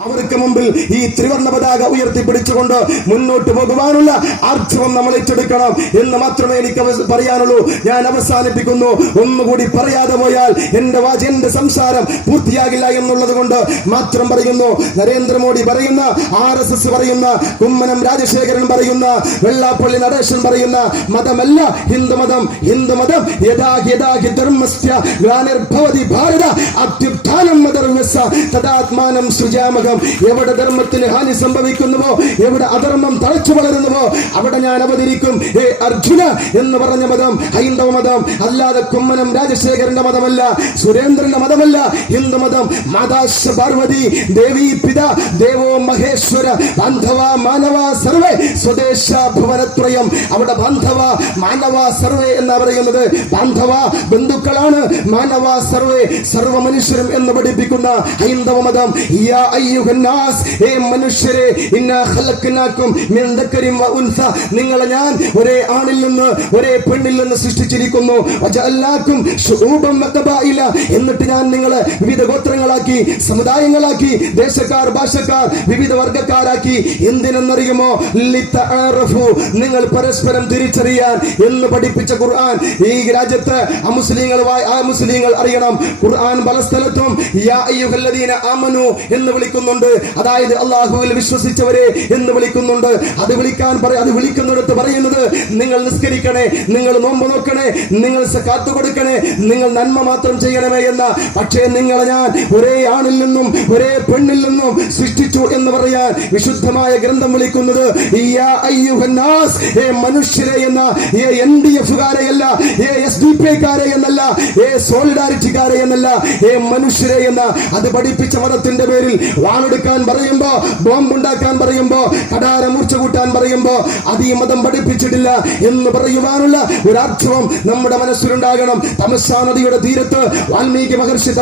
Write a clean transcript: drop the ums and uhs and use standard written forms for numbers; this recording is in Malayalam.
അവർക്ക് മുമ്പിൽ ഈ ത്രിവർണ്ണ പതാക ഉയർത്തിപ്പിടിച്ചുകൊണ്ട് മുന്നോട്ട് പോകുവാനുള്ള ആർജവം നമ്മൾ ഏറ്റെടുക്കണം എന്ന് മാത്രമേ എനിക്ക് പറയാനുള്ളൂ. ഞാൻ അവസാനിപ്പിക്കുന്നു. ഒന്നുകൂടി പറയാതെ പോയാൽ എന്റെ സംസാരം പൂർത്തിയാകില്ല എന്നുള്ളത് കൊണ്ട് മാത്രം പറയുന്നു. നരേന്ദ്രമോദി പറയുന്ന, RSS പറയുന്ന, കുമ്മനം രാജശേഖരൻ പറയുന്ന, വെള്ളാപ്പള്ളി നടേശൻ പറയുന്ന മതമല്ല ഹിന്ദുമതം. ഹിന്ദുമതം യഥാഹി ധർമ്മസ്യ ഗ്ലാനിർഭവതി ഭാരത അത്യുത്ഥാനം മദർവ്യസ തദാത്മാനം സൃജാമ. എവിടെ ധർമ്മത്തിന് ഹാനി സംഭവിക്കുന്നുവോ, എവിടെ അധർമ്മം തഴച്ചു വളരുന്നുവോ അവിടെ ഞാൻ അവതരിക്കും. അർജുന എന്ന് പറഞ്ഞ മതം ഹൈന്ദവ മതം, അല്ലാതെ കുമ്മനം രാജശേഖരന്റെ മതമല്ല, സുരേന്ദ്രന്റെ മതമല്ല. ഹിന്ദുമതം മാതാശ പാർവതി ദേവി പിത ദേവോ മഹേശ്വര ബാന്ധവ മാനവ സർവേ സ്വദേശ ഭുവനത്രയം. അവിടെ ബാന്ധവ മാനവ സർവേ എന്നാ പറയുന്നത്. ബാന്ധവ ബന്ധുക്കളാണ്, മാനവ സർവേ സർവ മനുഷ്യരും എന്ന് പഠിപ്പിക്കുന്ന ഹൈന്ദവ മതം. മനുഷ്യരെ നിങ്ങളെ ഞാൻ ഒരേ ആണിൽ നിന്ന് ഒരേ പെണ്ണിൽ നിന്ന് സൃഷ്ടിച്ചിരിക്കുന്നു. എന്നിട്ട് ഞാൻ നിങ്ങളെ വിവിധ ഗോത്രങ്ങളാക്കി, സമുദായങ്ങളാക്കി, ദേശക്കാർ, ഭാഷക്കാർ, വിവിധ വർഗക്കാരാക്കി. എന്തിനെന്നറിയുമോ? നിങ്ങൾ പരസ്പരം തിരിച്ചറിയാൻ എന്ന് പഠിപ്പിച്ച ഖുർആൻ ഈ രാജ്യത്ത് മുസ്ലിങ്ങൾ അറിയണം. ഖുർആൻ പല സ്ഥലത്തും യാ അയ്യുഹല്ലദീന ആമനു എന്ന് വിളിക്കുന്നുണ്ട്. അതായത് അല്ലാഹുവിൽ വിശ്വസിച്ചവരെ എന്ന് വിളിക്കുന്നുണ്ട്. അത് വിളിക്കുന്നിടത്ത് പറയുന്നത് നിങ്ങൾ നിസ്കരിക്കണേ, നിങ്ങൾ നോമ്പ് നോക്കണേ, നിങ്ങൾ സക്കാത്ത് കൊടുക്കണേ, നിങ്ങൾ നന്മ മാത്രം ചെയ്യണമേ എന്ന. പക്ഷേ നിങ്ങളെ ഞാൻ ഒരേ ആണിൽ നിന്നും ഒരേ പെണ്ണിൽ നിന്നും സൃഷ്ടിച്ചു എന്ന് പറയാൻ വിശുദ്ധമായ ഗ്രന്ഥം വിളിക്കുന്നത് യാ അയ്യുഹന്നാസ്, മനുഷ്യരെ എന്ന. NDF-കാരെയല്ല, SDP-കാരെ എന്നല്ല, സോളിഡാരിറ്റിക്കാരെ എന്നല്ല, മനുഷ്യരെ എന്ന. അത് പഠിപ്പിച്ച മതത്തിന്റെ പേരിൽ വാളെടുക്കാൻ പറയുമ്പോ, ബോംബുണ്ടാക്കാൻ പറയുമ്പോ, കടാര മൂർച്ച കൂട്ടാൻ പറയുമ്പോ അത് ഈ മതം പഠിപ്പിച്ചിട്ടില്ല എന്ന് പറയുവാനുള്ള ഒരാർജവം നമ്മുടെ മനസ്സിലുണ്ടാകണം. തമസാ നദിയുടെ തീരത്ത് വാൽമീകി മഹർഷി